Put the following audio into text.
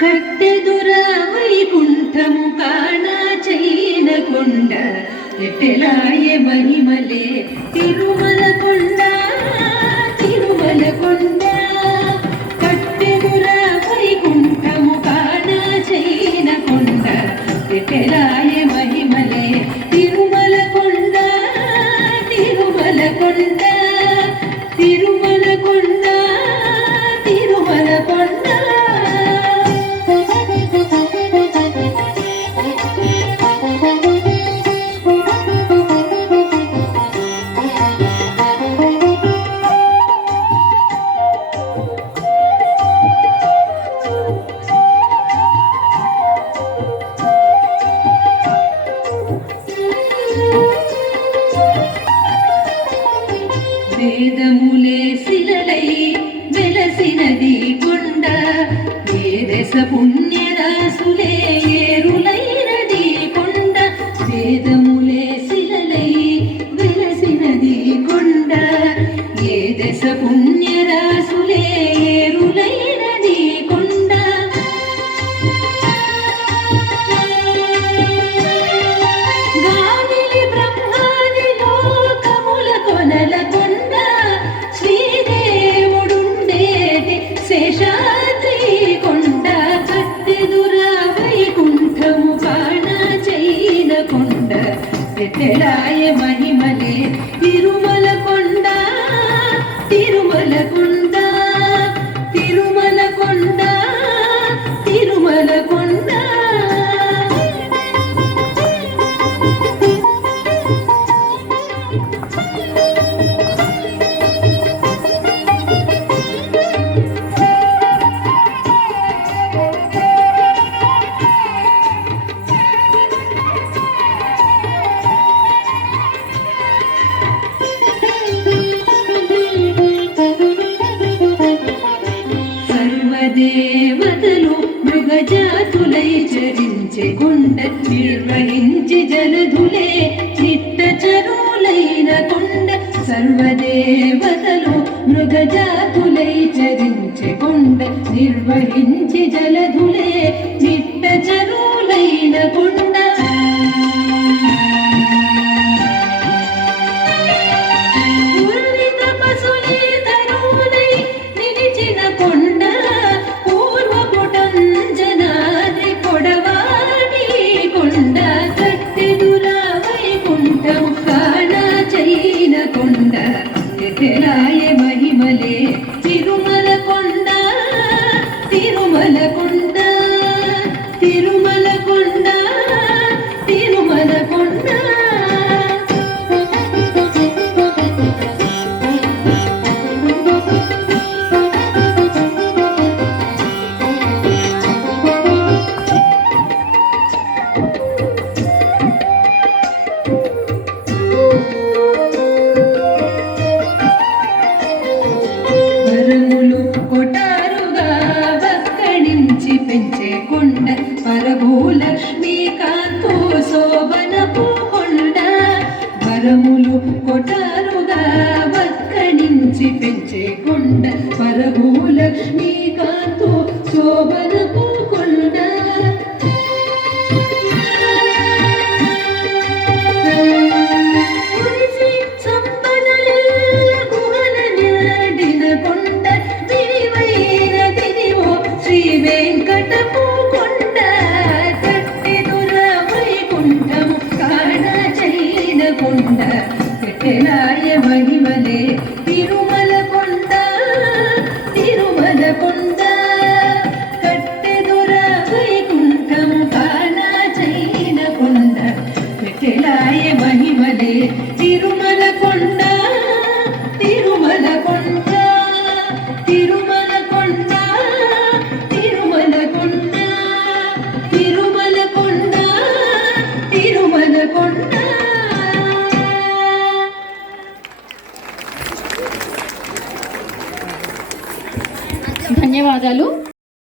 కట్టెదుర వైకుంఠము కాణ చైన కొండ ఎట్టెలాయ మహిమలే తిరుమల కొండ తిరుమల కొండ కట్టెదుర వైకుంఠము కాణ చైన కొండ ఎట్టెలాయ మహిమలే తిరుమల కొండ తిరుమల కొండ తిరుమల కొండ తిరుమల కొండ వేదములే శిలలై వెలసినది కొండ వేదస పుణ్యరాసులే ఏరులైనది కొండ వేదములే శిలలై వెలసినది కొండ ఏదస పుణ్యరాసులే ఏరులైనది కొండ గాలిలి బ్రహ్మాది లోకముల కొనల కొండ శ్రీదేవుడుండేది శేషాద్రి కొండ కట్టెదుర వైకుంఠము కాణ చైన కొండ ఎట్టెలాయ మహిమలే తిరుమల కొండ తిరుమల కొండ తిరుమల కొండ తిరుమల కొండ సర్వదేవతలు మృగజాతులై చరించే కొండ నిర్వహించి జలధులే చిత్తచరులైన కొండ సర్వదేవతలు మృగజాతులై చరించే కొండ నిర్వహించి జలధులే